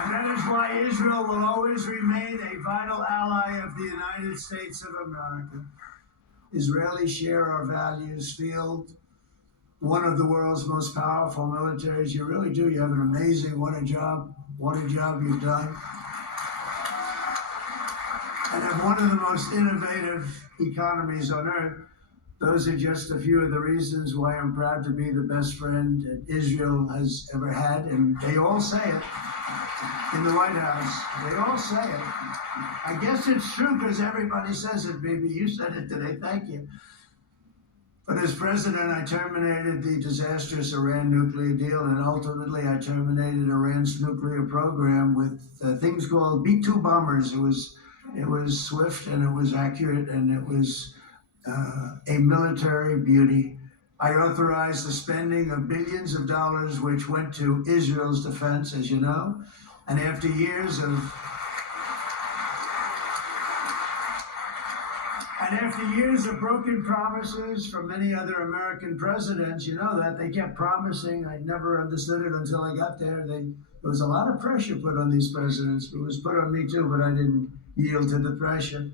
And that is why Israel will always remain a vital ally of the United States of America. Israelis share our values, field one of the world's most powerful militaries. You really do. You have an amazing, what a job you've done. And have one of the most innovative economies on earth. Those are just a few of the reasons why I'm proud to be the best friend that Israel has ever had. And they all say it in the White House. They all say it. I guess it's true because everybody says it, baby. You said it today. Thank you. But as president, I terminated the disastrous Iran nuclear deal, and ultimately I terminated Iran's nuclear program with things called B-2 bombers. It was swift, and it was accurate, and it was a military beauty. I authorized the spending of billions of dollars, which went to Israel's defense, as you know. And after years of broken promises from many other American presidents, you know that, they kept promising. I never understood it until I got there. There was a lot of pressure put on these presidents. It was put on me too, but I didn't yield to the pressure.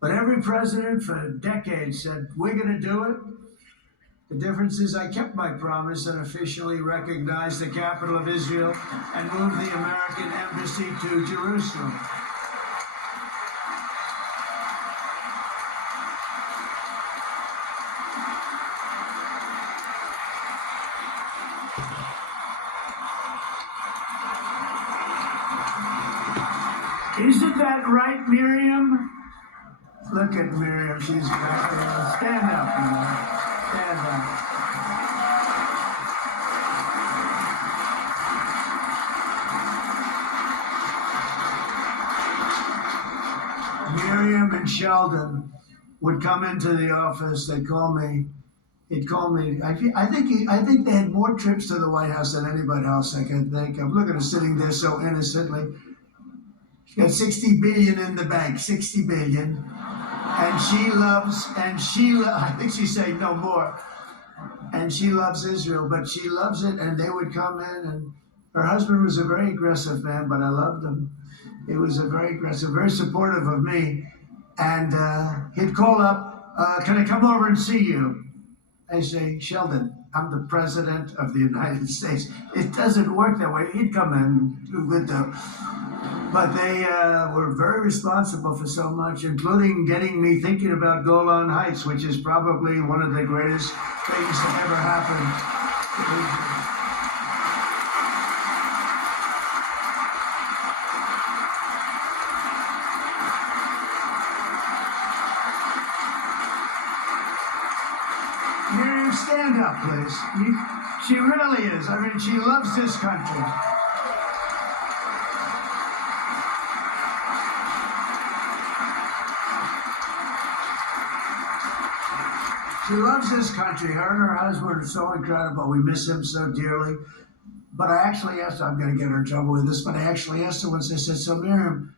But every president for decades said, we're going to do it. The difference is I kept my promise and officially recognized the capital of Israel and moved the American embassy to Jerusalem. Isn't that right, Miriam? Look at Miriam. She's back there. Stand up, Miriam. Stand up. Miriam and Sheldon would come into the office. They'd call me. He'd call me. I think they had more trips to the White House than anybody else I can think of. Look at her sitting there so innocently. She got 60 billion in the bank, 60 billion. And I think she's saying no more. And she loves Israel, but she loves it. And they would come in, and her husband was a very aggressive man, but I loved him. He was a very aggressive, very supportive of me. And he'd call up, can I come over and see you? I say, Sheldon, I'm the president of the United States. It doesn't work that way. He'd come in with the... But they were very responsible for so much, including getting me thinking about Golan Heights, which is probably one of the greatest things that ever happened. Miriam, stand up, please. She really is. I mean, she loves this country. She loves this country. Her and her husband are so incredible. We miss him so dearly. But I actually asked her, I'm going to get her in trouble with this, but I actually asked her once, I said, so Miriam,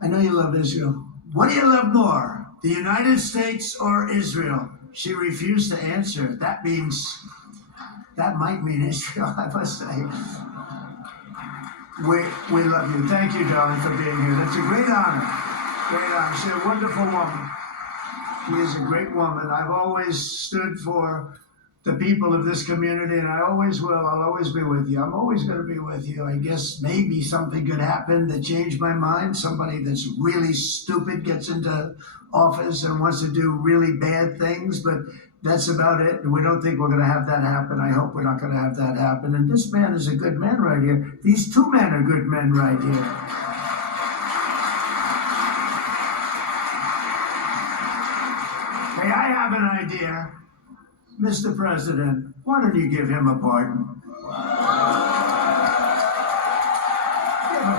I know you love Israel. What do you love more, the United States or Israel? She refused to answer. That might mean Israel, I must say. We love you. Thank you, darling, for being here. That's a great honor. Great honor. She's a wonderful woman. She is a great woman. I've always stood for the people of this community, and I always will. I'll always be with you. I'm always going to be with you. I guess maybe something could happen that changed my mind. Somebody that's really stupid gets into office and wants to do really bad things, but that's about it. We don't think we're going to have that happen. I hope we're not going to have that happen. And this man is a good man right here. These two men are good men right here. Hey, I have an idea. Mr. President, why don't you give him a pardon? Give him a pardon. Come on.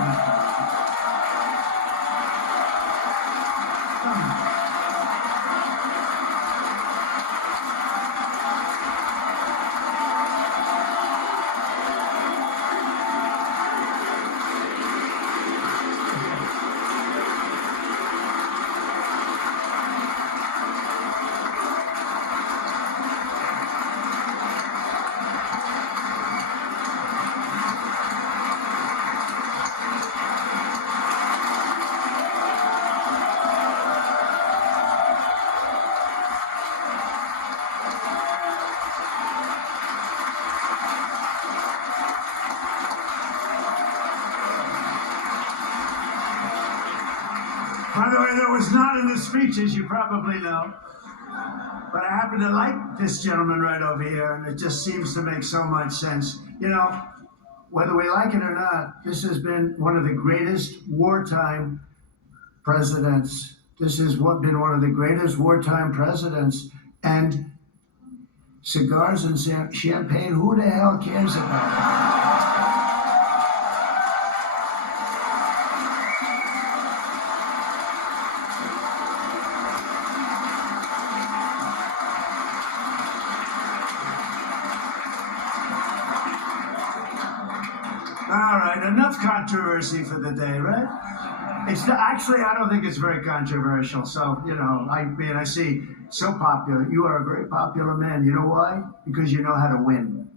the way, that was not in the speech, as you probably know. But I happen to like this gentleman right over here, and it just seems to make so much sense. You know, whether we like it or not, this has been one of the greatest wartime presidents. This has been one of the greatest wartime presidents. And cigars and champagne, who the hell cares about it? All right, enough controversy for the day, right? It's actually, I don't think it's very controversial. So, you know, I see so popular. You are a very popular man. You know why? Because you know how to win.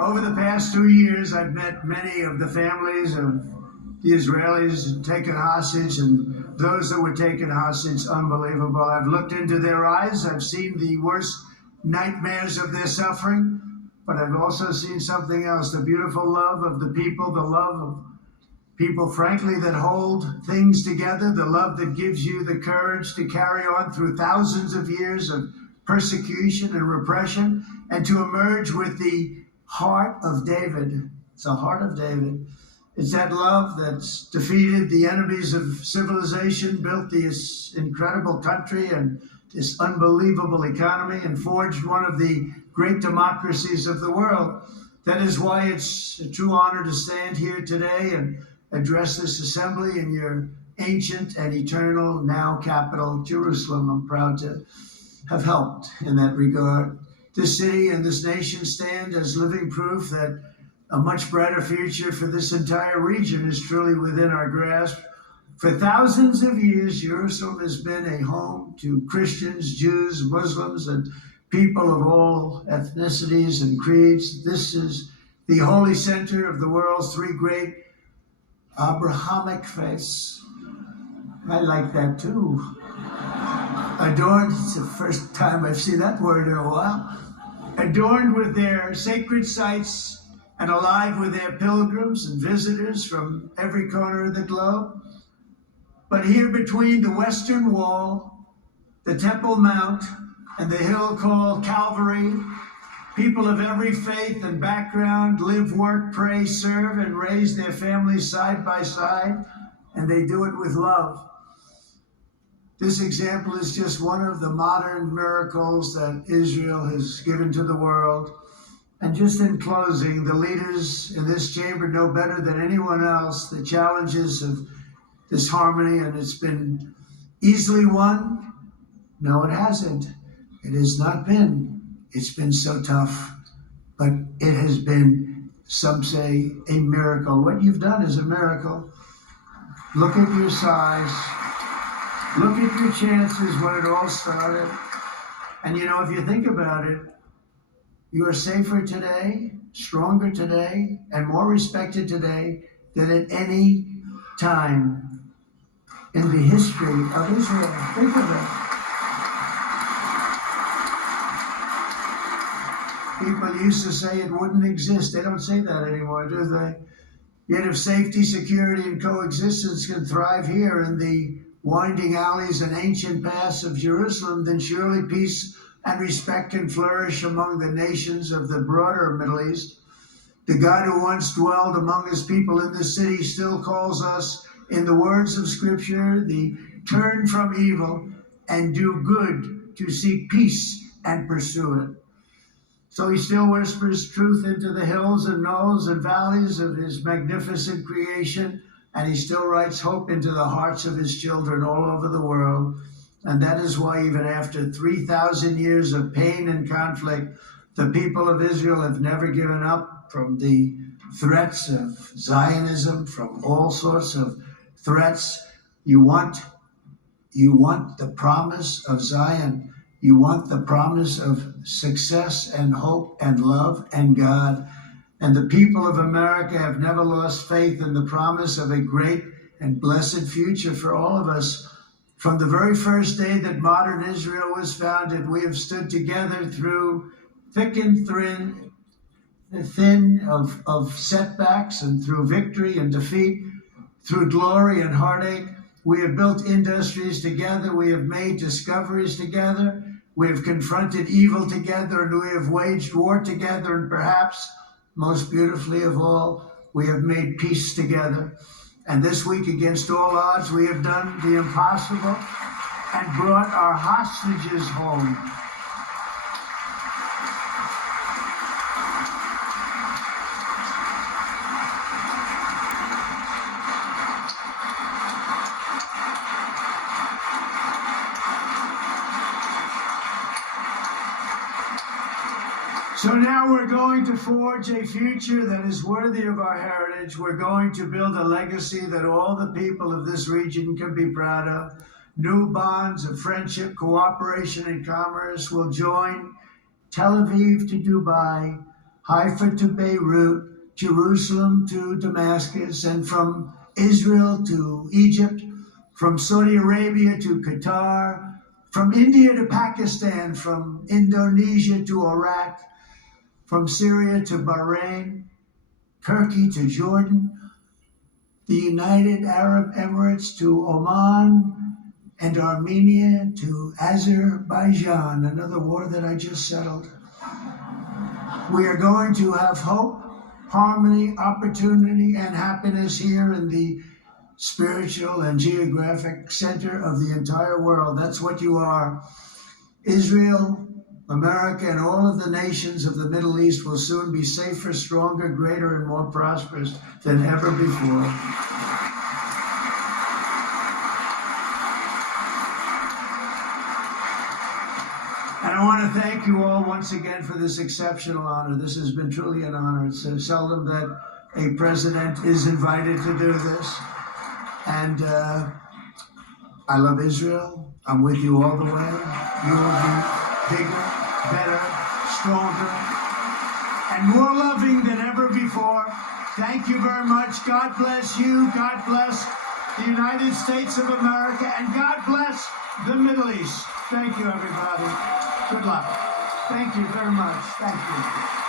Over the past 2 years, I've met many of the families of the Israelis taken hostage and those that were taken hostage. Unbelievable. I've looked into their eyes. I've seen the worst nightmares of their suffering, but I've also seen something else, the beautiful love of the people, the love of people, frankly, that hold things together, the love that gives you the courage to carry on through thousands of years of persecution and repression and to emerge with the heart of David. It's the heart of David. It's that love that's defeated the enemies of civilization, built this incredible country and this unbelievable economy, and forged one of the great democracies of the world. That is why it's a true honor to stand here today and address this assembly in your ancient and eternal now capital, Jerusalem. I'm proud to have helped in that regard. This city and this nation stand as living proof that a much brighter future for this entire region is truly within our grasp. For thousands of years, Jerusalem has been a home to Christians, Jews, Muslims, and people of all ethnicities and creeds. This is the holy center of the world's three great Abrahamic faiths. I like that too. Adorned, it's the first time I've seen that word in a while. Adorned with their sacred sites and alive with their pilgrims and visitors from every corner of the globe. But here between the Western Wall, the Temple Mount, and the hill called Calvary, people of every faith and background live, work, pray, serve, and raise their families side by side, and they do it with love. This example is just one of the modern miracles that Israel has given to the world. And just in closing, the leaders in this chamber know better than anyone else the challenges of this harmony, and it's been easily won. No, it hasn't. It has not been. It's been so tough, but it has been, some say, a miracle. What you've done is a miracle. Look at your size. Look at your chances when it all started. And you know, if you think about it, you are safer today, stronger today, and more respected today than at any time in the history of Israel. Think of it. People used to say it wouldn't exist. They don't say that anymore, do they? Yet if safety, security, and coexistence can thrive here in the winding alleys and ancient paths of Jerusalem, then surely peace and respect can flourish among the nations of the broader Middle East. The God who once dwelled among his people in this city still calls us, in the words of Scripture, the turn from evil and do good, to seek peace and pursue it. So he still whispers truth into the hills and knolls and valleys of his magnificent creation, and he still writes hope into the hearts of his children all over the world. And that is why even after 3,000 years of pain and conflict, the people of Israel have never given up from the threats of Zionism, from all sorts of threats. You want the promise of Zion. You want the promise of success and hope and love and God. And the people of America have never lost faith in the promise of a great and blessed future for all of us. From the very first day that modern Israel was founded, we have stood together through thick and thin of setbacks and through victory and defeat, through glory and heartache. We have built industries together. We have made discoveries together. We have confronted evil together, and we have waged war together. And perhaps most beautifully of all, we have made peace together. And this week, against all odds, we have done the impossible and brought our hostages home. So now we're going to forge a future that is worthy of our heritage. We're going to build a legacy that all the people of this region can be proud of. New bonds of friendship, cooperation, and commerce will join Tel Aviv to Dubai, Haifa to Beirut, Jerusalem to Damascus, and from Israel to Egypt, from Saudi Arabia to Qatar, from India to Pakistan, from Indonesia to Iraq, from Syria to Bahrain, Turkey to Jordan, the United Arab Emirates to Oman, and Armenia to Azerbaijan, another war that I just settled. We are going to have hope, harmony, opportunity, and happiness here in the spiritual and geographic center of the entire world. That's what you are. Israel, America, and all of the nations of the Middle East will soon be safer, stronger, greater, and more prosperous than ever before. And I want to thank you all once again for this exceptional honor. This has been truly an honor. It's seldom that a president is invited to do this. And I love Israel. I'm with you all the way. You will be bigger, better, stronger, and more loving than ever before. Thank you very much. God bless you. God bless the United States of America. And God bless the Middle East. Thank you, everybody. Good luck. Thank you very much. Thank you.